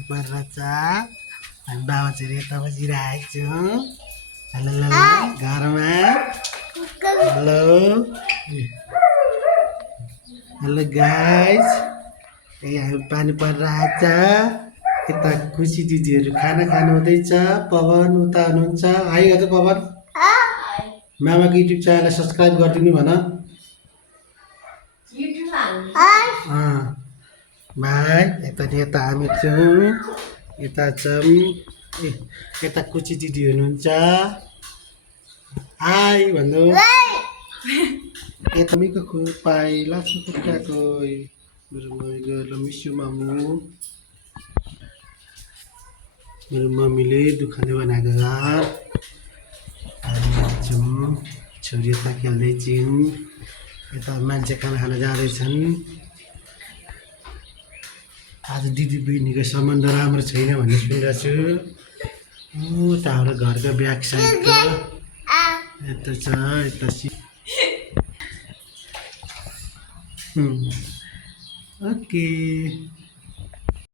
पानी परिरहेछ हामी बाबा चाहिँ यता बसिरहेको छौँ हेलो घरमा हेलो हेलो गाइस हामी पानी परिरहेछ यता खुसी दिदीहरू खाना खानु हुँदैछ पवन उता हुनुहुन्छ हाई त पवन मामाको युट्युब च्यानललाई सब्सक्राइब गरिदिनु भन भाइ यता हामी छौँ यता छौँ यता कुची दिदी हुनुहुन्छ हाई भन्नु यता मिको खु पाइला सुकुटाको मेरो मम्मीको ल मिस यु मामु मेरो मम्मीले दुःखले बनाएको घर हामी छौँ छोरी यता खेल्दैछौँ यता मान्छे खाना खान जाँदैछन् आज दिदी बहिनीको सम्बन्ध राम्रो छैन भन्ने सुनिरहेको छु उता हाम्रो घरको ब्याक साइडको यता छ यता ओके